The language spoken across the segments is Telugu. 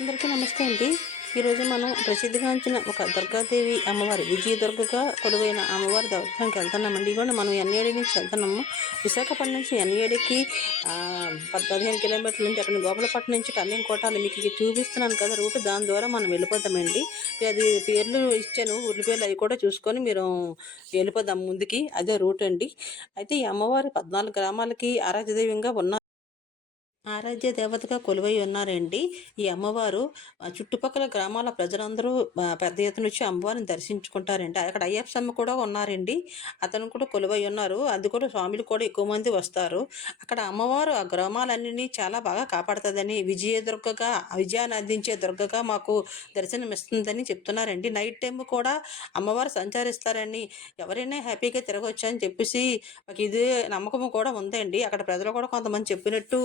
అందరికీ నమస్తే అండి. ఈరోజు మనం ప్రసిద్ధిగాంచిన ఒక దుర్గాదేవి అమ్మవారి విజయ దుర్గగా కొలువైన అమ్మవారి దర్శనానికి వెళ్తున్నామండి. ఇవ్వండి మనం ఎన్ఏడి నుంచి వెళ్తున్నాము. విశాఖపట్నం నుంచి ఎన్ఏడికి పదిహేను కిలోమీటర్ల నుంచి అక్కడ గోపాలపట్నం నుంచి కళ్యాణ్ కోటాలు మీకు ఇది చూపిస్తున్నాను కదా రూట్. దాని ద్వారా మనం వెళ్ళిపోతామండి. అది పేర్లు ఇచ్చాను ఊర్ల పేర్లు అవి కూడా చూసుకొని మీరు వెళ్ళిపోదాం ముందుకి. అదే రూట్ అండి. అయితే ఈ అమ్మవారి పద్నాలుగు గ్రామాలకి ఆరాధ్యదైవంగా ఉన్న ఆరాధ్య దేవతగా కొలువై ఉన్నారండి. ఈ అమ్మవారు చుట్టుపక్కల గ్రామాల ప్రజలందరూ పెద్ద ఎత్తున వచ్చి అమ్మవారిని దర్శించుకుంటారండి అక్కడ అయ్యప్ప స్వామి కూడా ఉన్నారండి. అతను కూడా కొలువై ఉన్నారు. అది కూడా స్వామిలు కూడా ఎక్కువ మంది వస్తారు. అక్కడ అమ్మవారు ఆ గ్రామాలన్నీ చాలా బాగా కాపాడుతుందని విజయ దుర్గగా విజయాన్ని అందించే దుర్గగా మాకు దర్శనం ఇస్తుందని చెప్తున్నారండి. నైట్ టైం కూడా అమ్మవారు సంచరిస్తారని ఎవరైనా హ్యాపీగా తిరగొచ్చని అని చెప్పేసి మాకు ఇది నమ్మకం కూడా ఉందండి. అక్కడ ప్రజలు కూడా కొంతమంది చెప్పినట్టు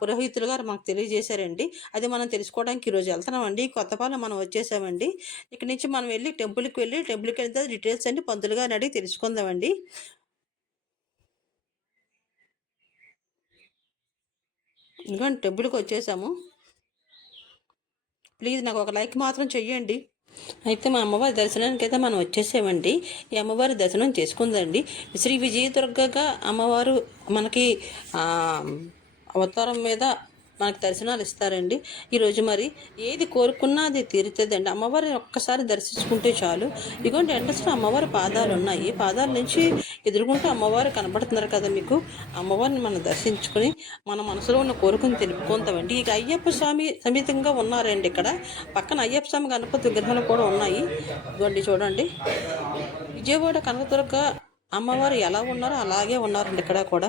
పురోహితులు గారు మాకు తెలియజేశారండి. అది మనం తెలుసుకోవడానికి ఈరోజు వెళ్తున్నామండి. కొత్తపాలెం మనం వచ్చేసామండి. ఇక్కడ నుంచి మనం వెళ్ళి టెంపుల్కి వెళ్ళి టెంపుల్కి వెళ్తే డీటెయిల్స్ అండి పంతులు గారిని అడిగి తెలుసుకుందామండి. ఇదిగోండి టెంపుల్కి వచ్చేసాము. ప్లీజ్ నాకు ఒక లైక్ మాత్రం చెయ్యండి. అయితే మా అమ్మవారి దర్శనానికి అయితే మనం వచ్చేసామండి. ఈ అమ్మవారి దర్శనం చేసుకుందండి శ్రీ విజయదుర్గగా అమ్మవారు మనకి అవతారం మీద మనకు దర్శనాలు ఇస్తారండి. ఈరోజు మరి ఏది కోరుకున్నా అది తీరుతుందండి. అమ్మవారిని ఒక్కసారి దర్శించుకుంటే చాలు. ఇదిగోండి ఎంట్రన్స్లో అమ్మవారి పాదాలు ఉన్నాయి. పాదాల నుంచి ఎదుర్కొంటూ అమ్మవారు కనబడుతున్నారు కదా మీకు. అమ్మవారిని మనం దర్శించుకొని మన మనసులో ఉన్న కోరికను తెలుపుకుంటామండి. ఇక అయ్యప్ప స్వామి సమేతంగా ఉన్నారండి ఇక్కడ. పక్కన అయ్యప్ప స్వామి గణపతి విగ్రహాలు కూడా ఉన్నాయి. ఇదిగోండి చూడండి. విజయవాడ కనకదుర్గ అమ్మవారు ఎలా ఉన్నారో అలాగే ఉన్నారండి ఇక్కడ కూడా.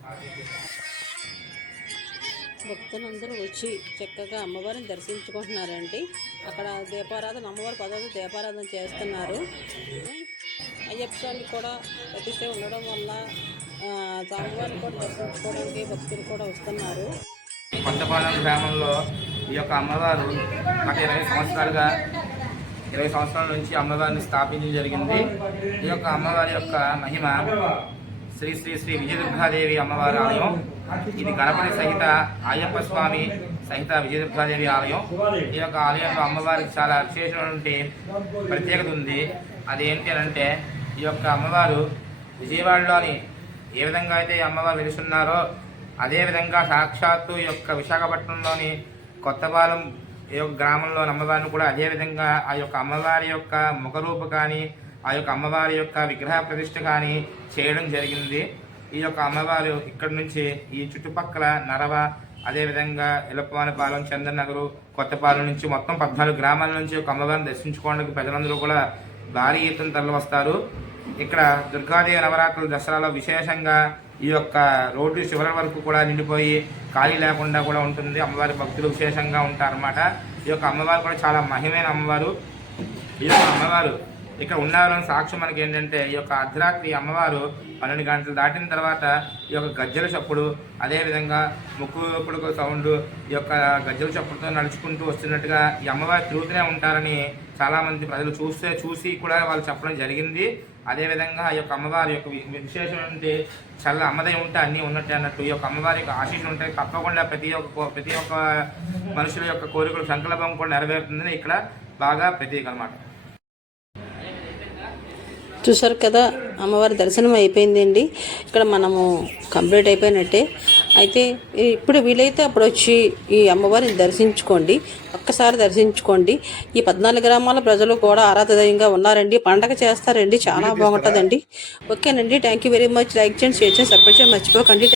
భక్తులందరూ వచ్చి చక్కగా అమ్మవారిని దర్శించుకుంటున్నారండి. అక్కడ దీపారాధన అమ్మవారి పదవి దీపారాధన చేస్తున్నారు. అయ్యప్ప స్వామి కూడా ప్రతిష్ట ఉండడం వల్ల స్వామివారిని కూడా దర్శించుకోవడానికి భక్తులు కూడా వస్తున్నారు. కొత్తపాలెం గ్రామంలో ఈ యొక్క అమ్మవారు గత ఇరవై సంవత్సరాలుగా ఇరవై సంవత్సరాల నుంచి అమ్మవారిని స్థాపించడం జరిగింది. ఈ యొక్క అమ్మవారి యొక్క మహిమ శ్రీ శ్రీ శ్రీ విజయదుర్గాదేవి అమ్మవారి ఆలయం. ఇది గణపతి సహిత అయ్యప్ప స్వామి సహిత విజయదుర్గాదేవి ఆలయం. ఈ యొక్క ఆలయంలో అమ్మవారికి చాలా విశేషమైనటువంటి ప్రత్యేకత ఉంది. అదేంటి అని అంటే ఈ యొక్క అమ్మవారు విజయవాడలోని ఏ విధంగా అయితే ఈ అమ్మవారు వెలుస్తున్నారో అదేవిధంగా సాక్షాత్తు ఈ యొక్క విశాఖపట్నంలోని కొత్తపాలెం ఈ యొక్క గ్రామంలోని అమ్మవారిని కూడా అదేవిధంగా ఆ యొక్క అమ్మవారి యొక్క ముఖరూపు కానీ ఆ యొక్క అమ్మవారి యొక్క విగ్రహ ప్రతిష్ట కానీ చేయడం జరిగింది. ఈ యొక్క అమ్మవారు ఇక్కడి నుంచి ఈ చుట్టుపక్కల నరవ అదేవిధంగా ఇలపవానిపాలెం చందనగరు కొత్తపాలెం నుంచి మొత్తం పద్నాలుగు గ్రామాల నుంచి ఒక అమ్మవారిని దర్శించుకోవడానికి ప్రజలందరూ కూడా భారీ ఎత్తున తరలివస్తారు. ఇక్కడ దుర్గాదేవి నవరాత్రుల దసరాలో విశేషంగా ఈ యొక్క రోడ్డు చివరి వరకు కూడా నిండిపోయి ఖాళీ లేకుండా కూడా ఉంటుంది. అమ్మవారి భక్తులు విశేషంగా ఉంటారన్నమాట. ఈ యొక్క అమ్మవారు కూడా చాలా మహిమైన అమ్మవారు. ఈ యొక్క అమ్మవారు ఇక్కడ ఉన్నారని సాక్ష్యం మనకి ఏంటంటే ఈ యొక్క అర్ధరాత్రి అమ్మవారు పన్నెండు గంటలు దాటిన తర్వాత ఈ యొక్క గజ్జల చప్పుడు అదేవిధంగా ముక్కు పుడుకు సౌండ్ ఈ యొక్క గజ్జల చప్పుడుతో నడుచుకుంటూ వస్తున్నట్టుగా ఈ అమ్మవారు తిరుగుతూనే ఉంటారని చాలామంది ప్రజలు చూస్తే చూసి కూడా వాళ్ళు చెప్పడం జరిగింది. అదేవిధంగా ఈ యొక్క అమ్మవారి యొక్క విశేషం ఏంటి? చల్ల అమ్మదై ఉంటే అన్నీ ఉన్నట్టే అన్నట్టు ఈ యొక్క అమ్మవారి యొక్క ఆశీస్సులు ఉంటాయి తప్పకుండా ప్రతి ఒక్క ప్రతి ఒక్క మనుషుల యొక్క కోరికలు సంకల్పం కూడా నెరవేరుతుందని ఇక్కడ బాగా ప్రతీక అన్నమాట. చూసారు కదా అమ్మవారి దర్శనం అయిపోయిందండి. ఇక్కడ మనము కంప్లీట్ అయిపోయినట్టే. అయితే ఇప్పుడు వీలైతే అప్పుడు వచ్చి ఈ అమ్మవారిని దర్శించుకోండి. ఒక్కసారి దర్శించుకోండి. ఈ పద్నాలుగు గ్రామాల ప్రజలు కూడా ఆరాధనీయంగా ఉన్నారండి. పండగ చేస్తారండి. చాలా బాగుంటుందండి. ఓకేనండి. Thank you very much like చేయండి షేర్ చేయండి సబ్స్క్రైబ్ చేయండి. మర్చిపోకండి.